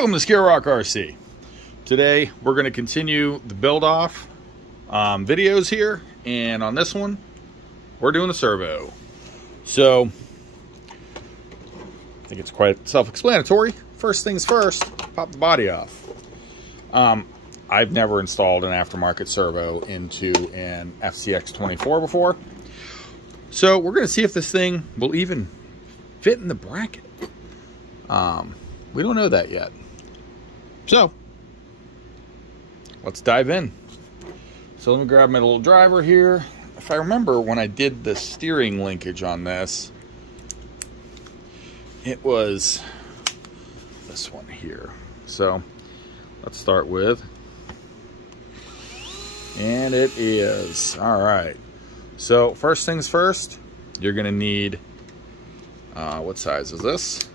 Welcome to AGFRC. Today we're going to continue the build off videos here, and on this one we're doing a servo. So I think it's quite self-explanatory. First things first, pop the body off. I've never installed an aftermarket servo into an FCX24 before, so we're going to see if this thing will even fit in the bracket. We don't know that yet. So let's dive in. So let me grab my little driver here. If I remember when I did the steering linkage on this, it was this one here. So let's start with, and it is, all right. So first things first, you're gonna need, what size is this?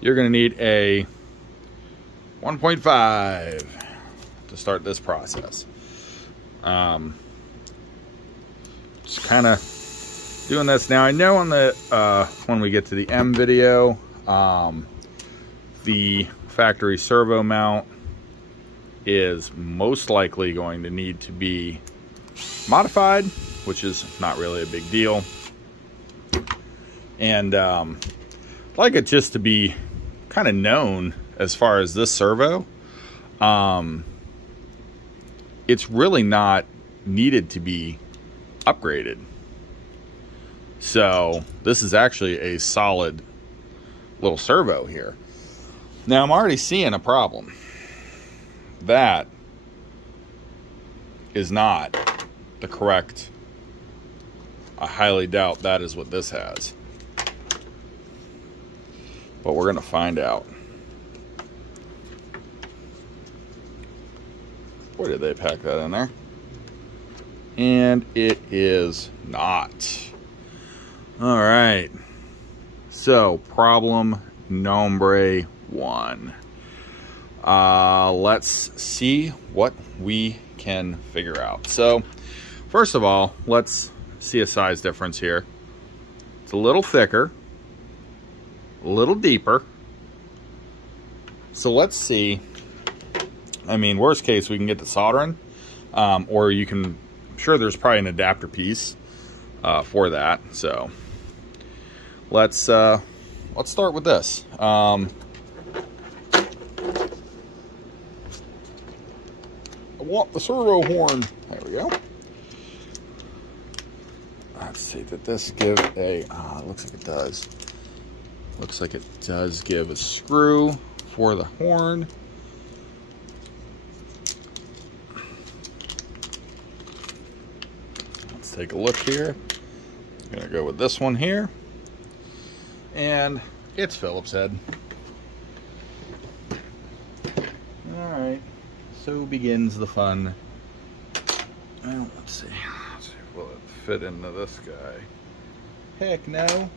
You're going to need a 1.5 to start this process. Just kind of doing this now. I know on the when we get to the M video, the factory servo mount is most likely going to need to be modified, which is not really a big deal. And I'd like it just to be kind of known as far as this servo. It's really not needed to be upgraded. So this is actually a solid little servo here. Now I'm already seeing a problem. That is not the correct. I highly doubt that is what this has. But we're going to find out. Boy, did they pack that in there. And it is not. All right. So, problem nombre one. Let's see what we can figure out. So, first of all, let's see a size difference here. It's a little thicker. A little deeper. So let's see. I mean, worst case, we can get to soldering, or you can, I'm sure there's probably an adapter piece for that. So let's start with this. I want the servo horn. There we go. Let's see, did this give a, looks like it does. Looks like it does give a screw for the horn. Let's take a look here. I'm gonna go with this one here. And it's Phillips head. All right, so begins the fun. Well, let's see. Will it fit into this guy? Heck no,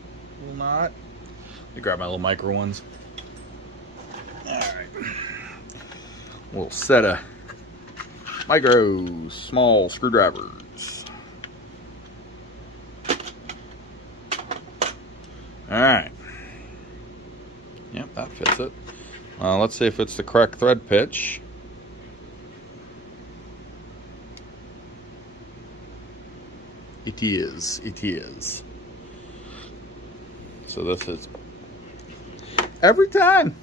will not. Let me grab my little micro ones. All right. We'll set a micro small screwdrivers. All right. Yep, that fits it. Let's see if it's the correct thread pitch. It is. It is. So this is every time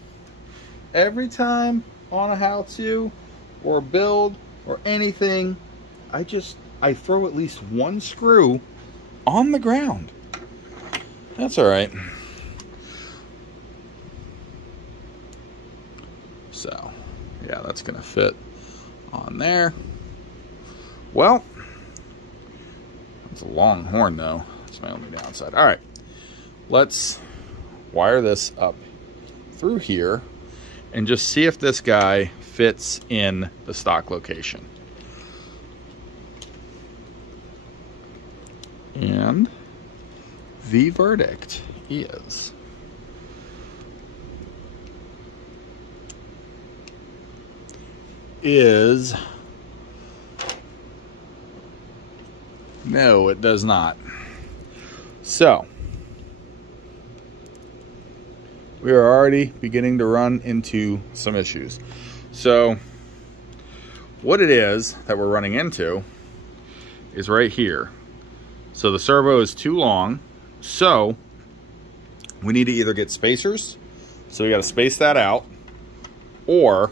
on a how-to or a build or anything, I throw at least one screw on the ground. That's all right. So yeah, that's gonna fit on there. Well, it's a long horn though. That's my only downside. All right, let's wire this up through here and just see if this guy fits in the stock location. And the verdict is no, it does not. So we are already beginning to run into some issues. So what it is that we're running into is right here. So the servo is too long, so we need to either get spacers, so we got to space that out, or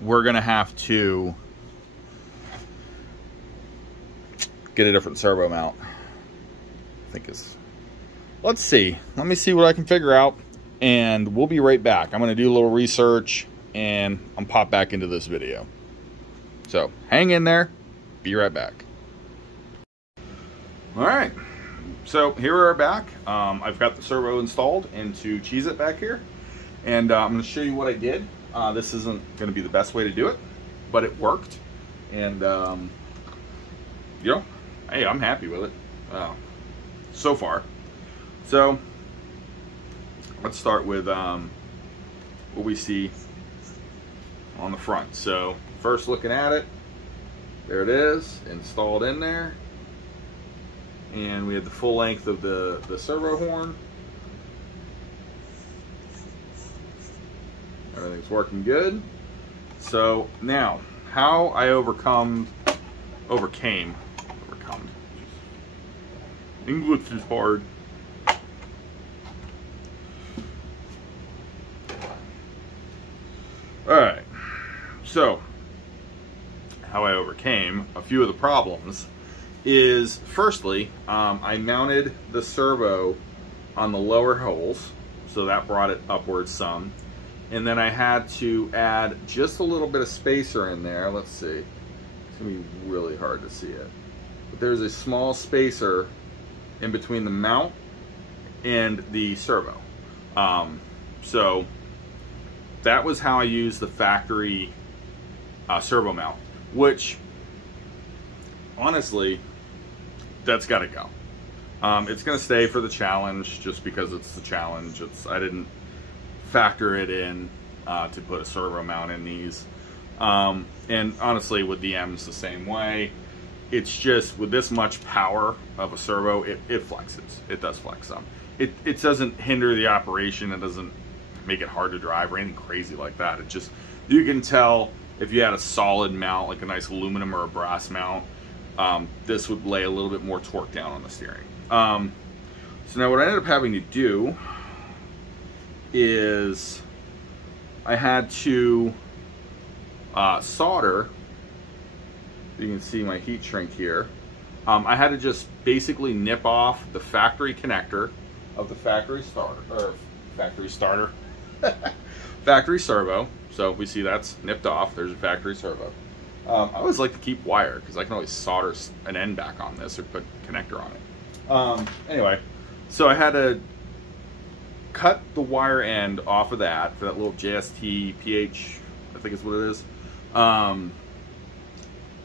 we're gonna have to get a different servo mount. I think is, let's see. Let me see what I can figure out, and we'll be right back. I'm gonna do a little research, and I'm pop back into this video. So hang in there, be right back. All right, so here we are back. I've got the servo installed into Cheez-It back here, and I'm gonna show you what I did. This isn't gonna be the best way to do it, but it worked, and you know, hey, I'm happy with it so far. So let's start with what we see on the front. So first, looking at it, there it is, installed in there, and we have the full length of the servo horn. Everything's working good. So now, how I overcame. English is hard. Alright, so how I overcame a few of the problems is, firstly, I mounted the servo on the lower holes, so that brought it upwards some. And then I had to add just a little bit of spacer in there. Let's see. It's gonna be really hard to see it. But there's a small spacer in between the mount and the servo. So that was how I used the factory servo mount, which honestly, that's gotta go. It's gonna stay for the challenge just because it's the challenge. I didn't factor it in to put a servo mount in these. And honestly, with the M's the same way. It's just with this much power of a servo, it flexes. It does flex some. It doesn't hinder the operation. It doesn't make it hard to drive or anything crazy like that. It just, you can tell if you had a solid mount, like a nice aluminum or a brass mount, this would lay a little bit more torque down on the steering. So now what I ended up having to do is I had to solder. You can see my heat shrink here. I had to just basically nip off the factory connector of the factory factory servo. So we see that's nipped off. There's a factory servo. I always like to keep wire because I can always solder an end back on this or put a connector on it. Anyway, so I had to cut the wire end off of that for that little JST PH, I think is what it is.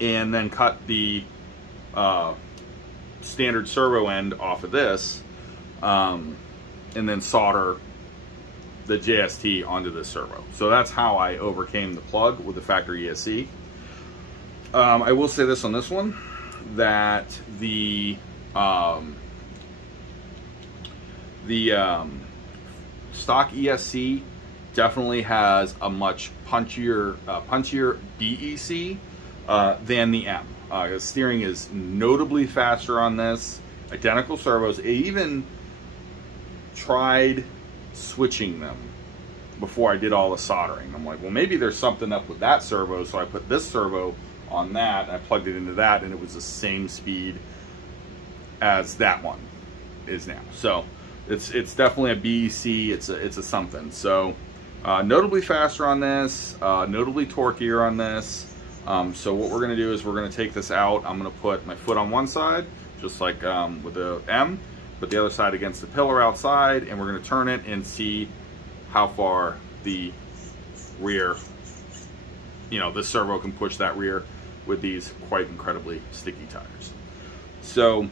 And then cut the standard servo end off of this, and then solder the JST onto this servo. So that's how I overcame the plug with the factory ESC. I will say this on this one, that the stock ESC definitely has a much punchier BEC than the M. The steering is notably faster on this. Identical servos. I even tried switching them before I did all the soldering. I'm like, well, maybe there's something up with that servo, so I put this servo on that, and I plugged it into that, and it was the same speed as that one is now. So it's definitely a BEC. It's a something. So notably faster on this, notably torqueier on this. So what we're going to do is we're going to take this out. I'm going to put my foot on one side, just like with the M, put the other side against the pillar outside, and we're going to turn it and see how far the rear, this servo can push that rear with these quite incredibly sticky tires. So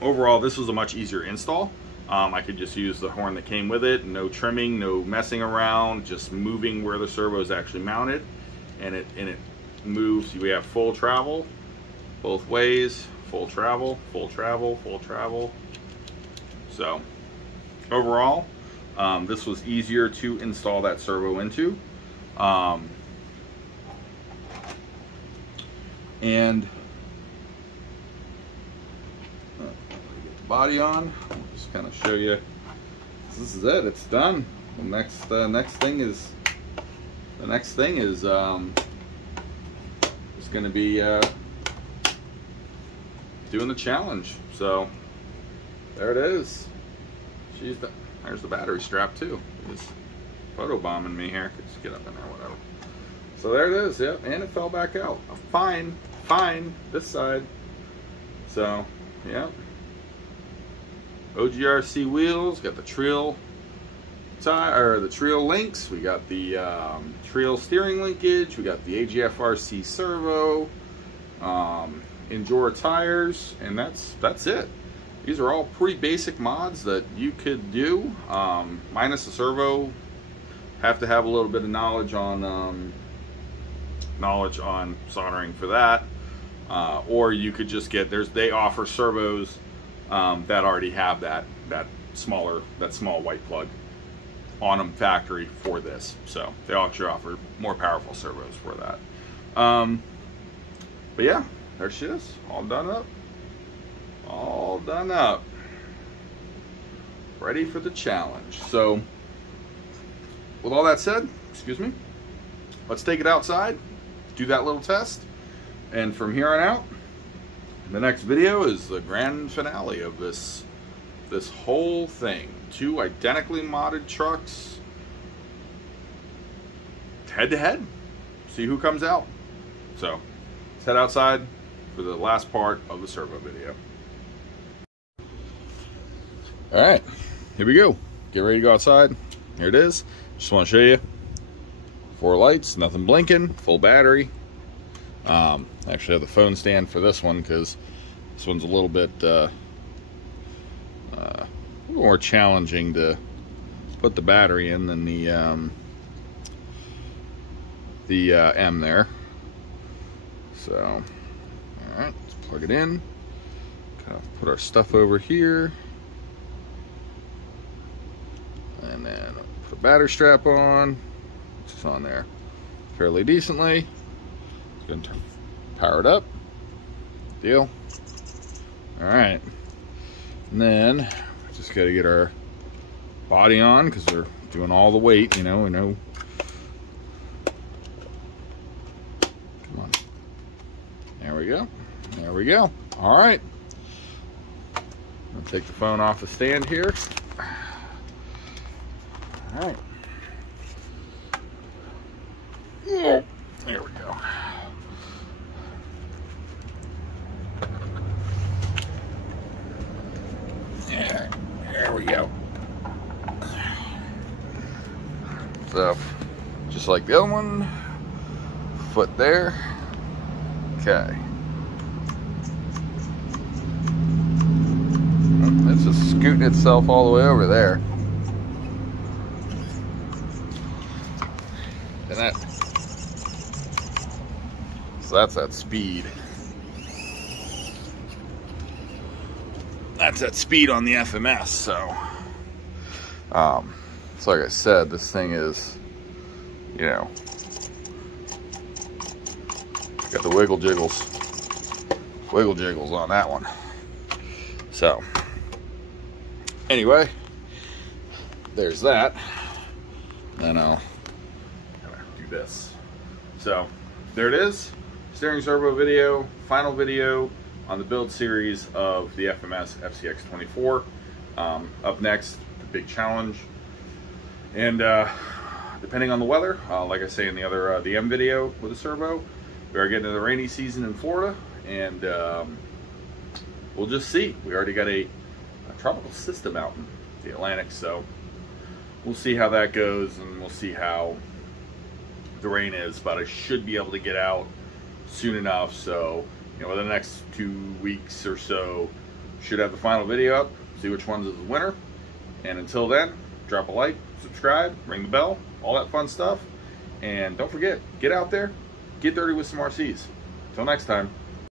overall, this was a much easier install. I could just use the horn that came with it, no trimming, no messing around, just moving where the servo is actually mounted. And it moves. We have full travel both ways, full travel, full travel, full travel. So overall, this was easier to install that servo into. And get the body on. I'll just kind of show you. This is it. It's done. The next thing is going to be doing the challenge. So there it is. There's the battery strap too. He's photobombing me here. Just get up in there, whatever. So there it is. Yep, and it fell back out. Fine this side. So yeah. AGFRC wheels. Got the Trail the Trail links. We got the Trail steering linkage. We got the AGFRC servo. Endure tires, and that's it. These are all pretty basic mods that you could do, minus the servo. Have to have a little bit of knowledge on soldering for that, or you could just get they offer servos that already have that small white plug on them factory for this. So they actually offer more powerful servos for that. But yeah, there she is, all done up, ready for the challenge. So with all that said, excuse me, let's take it outside, do that little test, and from here on out, the next video is the grand finale of this whole thing. 2 identically modded trucks, head to head, see who comes out. So let's head outside for the last part of the servo video. All right, here we go. Get ready to go outside. Here it is. Just want to show you 4 lights, nothing blinking, full battery. Actually have the phone stand for this one because this one's a little bit more challenging to put the battery in than the M there. So, all right, let's plug it in. Kind of put our stuff over here, and then put a battery strap on. It's on there fairly decently. It's going to power it up. Deal. All right, and then just got to get our body on because we're doing all the weight. You know, we know. Come on. There we go. There we go. All right. I'll take the phone off the stand here. All right. Yeah. There we go. Yeah, there we go. So, just like the other one, foot there. Okay. It's just scooting itself all the way over there. And so that's that speed. That's that speed on the FMS. So, so like I said, this thing is, you know, got the wiggle jiggles on that one. So anyway, there's that. Then I'll do this. So there it is, steering servo video, final video on the build series of the FMS FCX24. Up next, the big challenge, and depending on the weather, like I say in the other the M video with the servo, we are getting into the rainy season in Florida, and we'll just see. We already got a tropical system out in the Atlantic, so we'll see how that goes, and we'll see how the rain is. But I should be able to get out soon enough, so you know, within the next 2 weeks or so, should have the final video up, see which ones is the winner. And until then, drop a like, subscribe, ring the bell, all that fun stuff. And don't forget, get out there, get dirty with some RCs. Until next time.